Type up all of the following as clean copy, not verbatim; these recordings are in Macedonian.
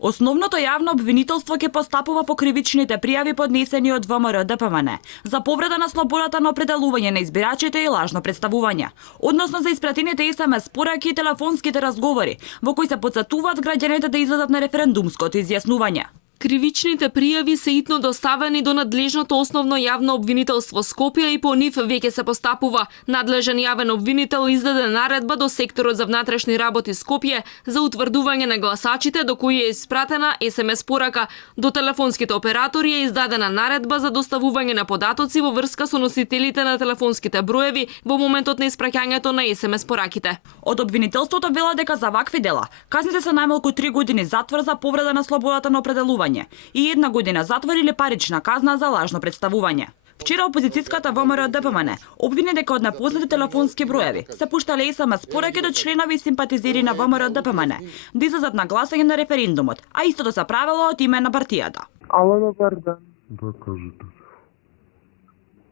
Основното јавно обвинителство ќе постапува по кривичните пријави поднесени од ВМРО ДПМН за повреда на слободата на определување на избирачите и лажно представување, односно за испратените СМС пораки и телефонските разговори во кои се потсетуваат граѓаните да излезат на референдумското изјаснување. Кривичните пријави се итно доставени до надлежното основно јавно обвинителство Скопје и по нив веќе се постапува. Надлежен јавен обвинител издаде наредба до секторот за внатрешни работи Скопје за утврдување на гласачите до кои е испратена СМС порака. До телефонските оператори е издадена наредба за доставување на податоци во врска со носителите на телефонските броеви во моментот на испраќањето на СМС пораките. Од обвинителството вела дека за вакви дела казните се најмалку 3 години затвор за повреда на слободата на определување и 1 година затвор или парична казна за лажно представување. Вчера опозицијската ВМРО ДПМН обвини дека од непознати телефонски броеви се пуштале СМС пораки до членови и симпатизери на ВМРО ДПМН да излезат на гласање на референдумот, а истото се правело од име на партијата. Ало, добар ден. Да, кажете се.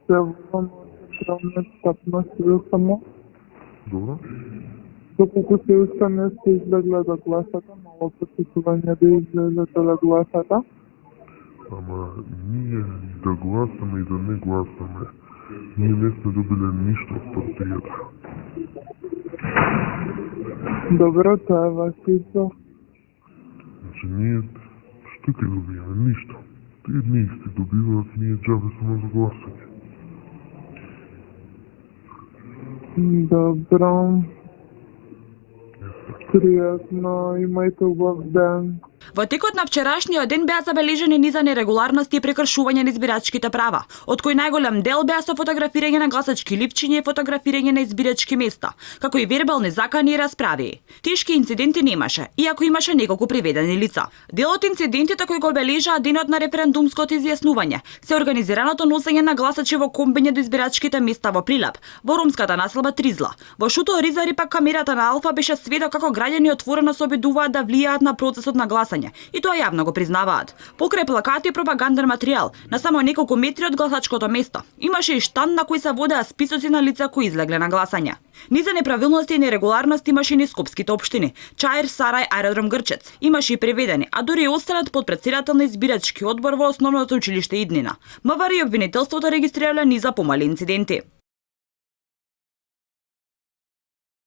Се волам од стапна сил само. Добро. Доколку се уште не сте излегла да гласате, мало посетување да излезете да гласате. Ама ние и да гласаме и да не гласаме, ние не сме добиле ништо од партијата. Добро, тоа е ваш избор. Значи ние што ќе добиеме? Ништо. Тие не исти добиваат, ние џабе само за гласање. Добро. Пријатно, имајте убав ден. Во текот на вчерашниот ден беа забележени низа нерегуларности и прекршување на избирачките права, од кои најголем дел беа со фотографирање на гласачки липчиња и фотографирање на избирачки места, како и вербални закани и расправи. Тешки инциденти немаше, иако имаше неколку приведени лица. Дел од инцидентите кои го обележаа денот на референдумското изјаснување се организираното носење на гласачи во комбиње до избирачките места во Прилеп, во ромската населба Тризла. Во Шуто Ризари пак камерата на Алфа беше сведок како граѓани отворено се обидуваат да влијаат на процесот на гласање, и тоа јавно го признаваат. Покрај плакати и пропаганден материјал, на само неколку метри од гласачкото место, имаше и штанд на кој се водеа списоци на лица кои излегле на гласање. Низа неправилности и нерегуларности имаше и низ скопските општини, Чаир, Сарај, Аеродром Грчец. Имаше и приведени, а дури и останат подпредседател на избирачки одбор во основното училиште Иднина. МВР и обвинителството регистрирале низа помали инциденти.